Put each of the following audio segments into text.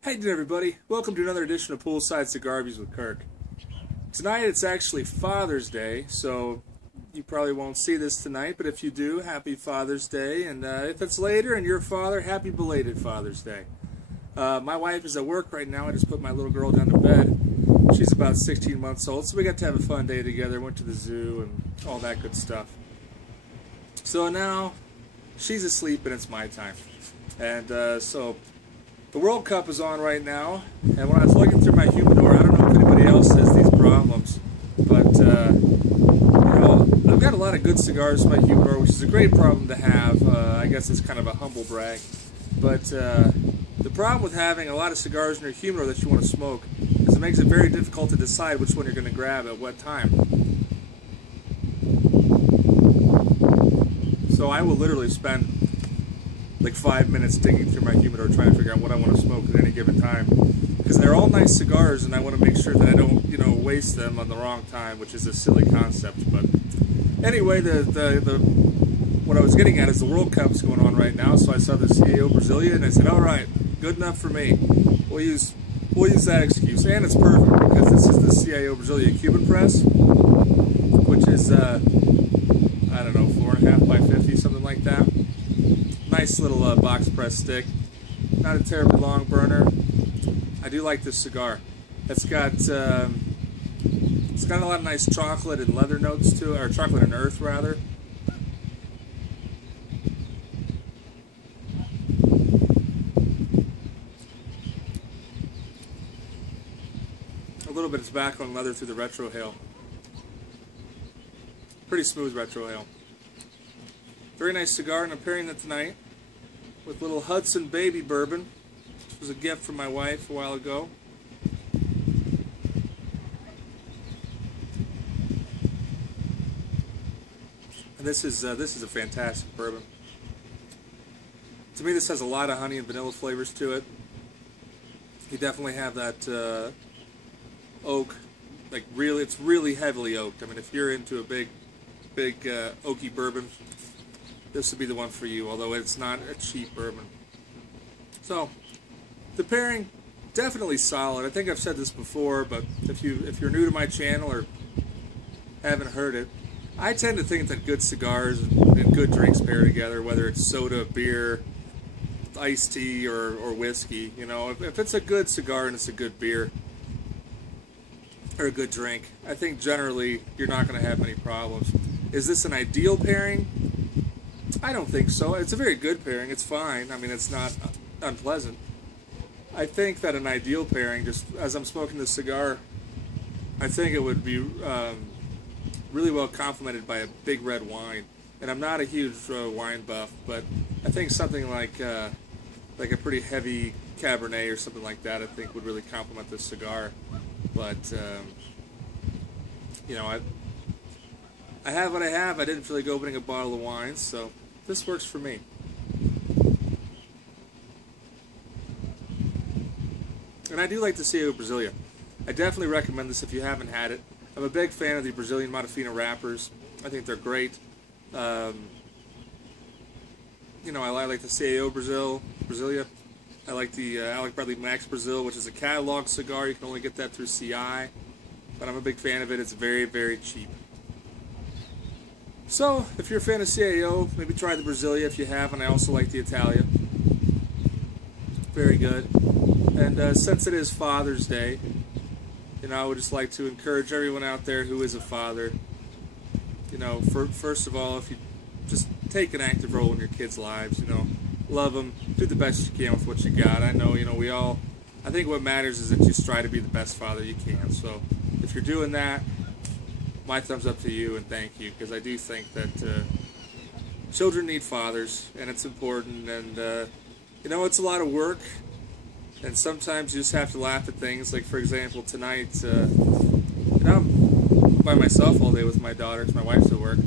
Hey everybody, welcome to another edition of Poolside Cigar with Kirk. Tonight it's actually Father's Day, so you probably won't see this tonight, but if you do, happy Father's Day, and if it's later and you're a father, happy belated Father's Day. My wife is at work right now. I just put my little girl down to bed. She's about 16 months old, so we got to have a fun day together, went to the zoo and all that good stuff. So now she's asleep and it's my time. And so the World Cup is on right now, and when I was looking through my humidor, I don't know if anybody else has these problems, but you know, I've got a lot of good cigars in my humidor, which is a great problem to have. I guess it's kind of a humble brag. But the problem with having a lot of cigars in your humidor that you want to smoke is it makes it very difficult to decide which one you're going to grab at what time. So I will literally spend like 5 minutes digging through my humidor trying to figure out what I want to smoke at any given time, because they're all nice cigars and I want to make sure that I don't, you know, waste them on the wrong time, which is a silly concept. But anyway, what I was getting at is the World Cup's going on right now, so I saw the CAO Brazilia and I said, all right, good enough for me. We'll use that excuse, and it's perfect because this is the CAO Brazilia Cuban press, which is I don't know, 4.5 by 50, something like that. Nice little box press stick, not a terribly long burner. I do like this cigar. It's got a lot of nice chocolate and leather notes to it, or chocolate and earth rather. A little bit of tobacco and leather through the retrohale. Pretty smooth retrohale. Very nice cigar, and I'm pairing it tonight with little Hudson baby bourbon. This was a gift from my wife a while ago. And this is a fantastic bourbon. To me, this has a lot of honey and vanilla flavors to it. You definitely have that oak, like really, it's really heavily oaked. I mean, if you're into a big oaky bourbon, this would be the one for you, although it's not a cheap bourbon. So, the pairing, definitely solid. I think I've said this before, but if you're new to my channel or haven't heard it, I tend to think that good cigars and good drinks pair together, whether it's soda, beer, iced tea, or whiskey. You know, if it's a good cigar and it's a good beer, or a good drink, I think generally you're not going to have many problems. Is this an ideal pairing? I don't think so. It's a very good pairing. It's fine. I mean, it's not unpleasant. I think that an ideal pairing, just as I'm smoking this cigar, I think it would be really well complemented by a big red wine. And I'm not a huge wine buff, but I think something like a pretty heavy Cabernet or something like that, I think would really complement this cigar. But you know, I have what I have. I didn't feel like opening a bottle of wine, so this works for me. And I do like the CAO Brazilia. I definitely recommend this if you haven't had it. I'm a big fan of the Brazilian Modafina wrappers. I think they're great. You know, I like the CAO Brazilia. I like the Alec Bradley Max Brazil, which is a catalog cigar. You can only get that through CI. But I'm a big fan of it. It's very, very cheap. So, if you're a fan of CAO, maybe try the Brazilia if you haven't. I also like the Italia. Very good. And since it is Father's Day, you know, I would just like to encourage everyone out there who is a father, you know, first of all, if you just take an active role in your kids' lives, you know, love them, do the best you can with what you got. I know, you know, I think what matters is that you strive to be the best father you can. So, if you're doing that, my thumbs up to you and thank you, because I do think that children need fathers, and it's important, and you know, it's a lot of work, and sometimes you just have to laugh at things. Like, for example, tonight, you know, I'm by myself all day with my daughter because my wife's at work.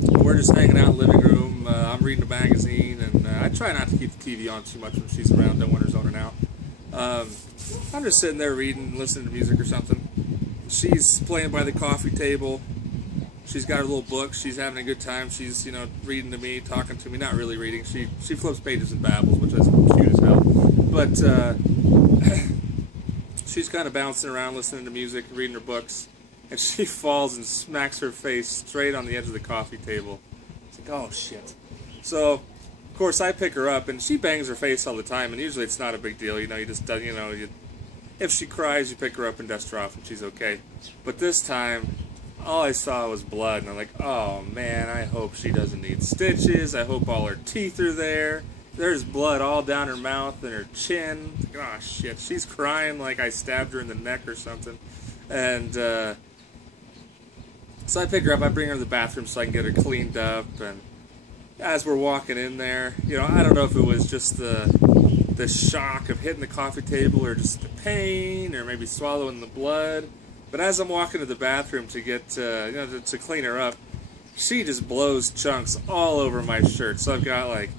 We're just hanging out in the living room. I'm reading a magazine, and I try not to keep the TV on too much when she's around. Don't want her zoning out. I'm just sitting there reading, listening to music or something. She's playing by the coffee table. She's got her little book. She's having a good time. She's, you know, reading to me, talking to me. Not really reading. She flips pages and babbles, which is cute as hell. But she's kind of bouncing around, listening to music, reading her books, and she falls and smacks her face straight on the edge of the coffee table. It's like, oh shit. So, of course, I pick her up, and she bangs her face all the time, and usually it's not a big deal. You know, you just, you know, if she cries, you pick her up and dust her off, and she's okay. But this time, all I saw was blood, and I'm like, oh man, I hope she doesn't need stitches. I hope all her teeth are there. There's blood all down her mouth and her chin. Oh shit, she's crying like I stabbed her in the neck or something. And so I pick her up, I bring her to the bathroom so I can get her cleaned up. And as we're walking in there, you know, I don't know if it was just the shock of hitting the coffee table or just the pain or maybe swallowing the blood. But as I'm walking to the bathroom to get, you know, to clean her up, she just blows chunks all over my shirt. So I've got like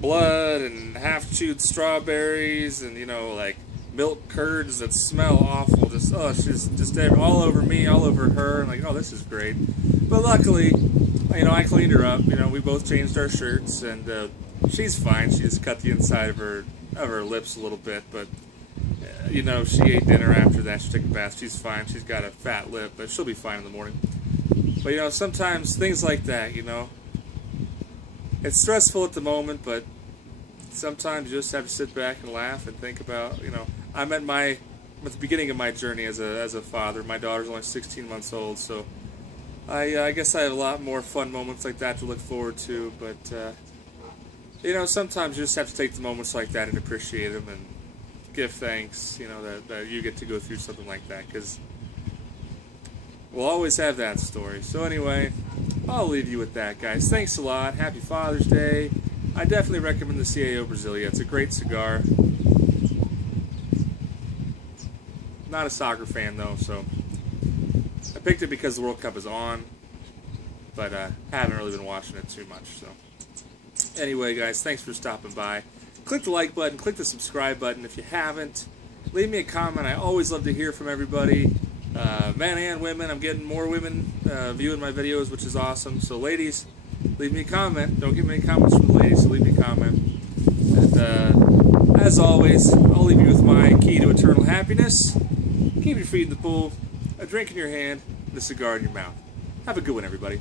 blood and half-chewed strawberries and, you know, like milk curds that smell awful. Just, oh, she's just all over me, all over her. I'm like, oh, this is great. But luckily, you know, I cleaned her up. You know, we both changed our shirts, and she's fine. She just cut the inside of her lips a little bit, but you know, she ate dinner after that. She took a bath. She's fine. She's got a fat lip, but she'll be fine in the morning. But, you know, sometimes things like that, you know, it's stressful at the moment, but sometimes you just have to sit back and laugh and think about, you know, I'm at the beginning of my journey as a father. My daughter's only 16 months old, so I guess I have a lot more fun moments like that to look forward to, but, you know, sometimes you just have to take the moments like that and appreciate them and give thanks, you know, that you get to go through something like that, because we'll always have that story. So anyway, I'll leave you with that, guys. Thanks a lot. Happy Father's Day. I definitely recommend the CAO Brazilia. It's a great cigar. Not a soccer fan, though, so I picked it because the World Cup is on, but haven't really been watching it too much. So anyway, guys, thanks for stopping by. Click the like button, click the subscribe button if you haven't. Leave me a comment. I always love to hear from everybody, men and women. I'm getting more women viewing my videos, which is awesome. So ladies, leave me a comment. Don't get many comments from the ladies, so leave me a comment. And as always, I'll leave you with my key to eternal happiness. Keep your feet in the pool, a drink in your hand, and a cigar in your mouth. Have a good one, everybody.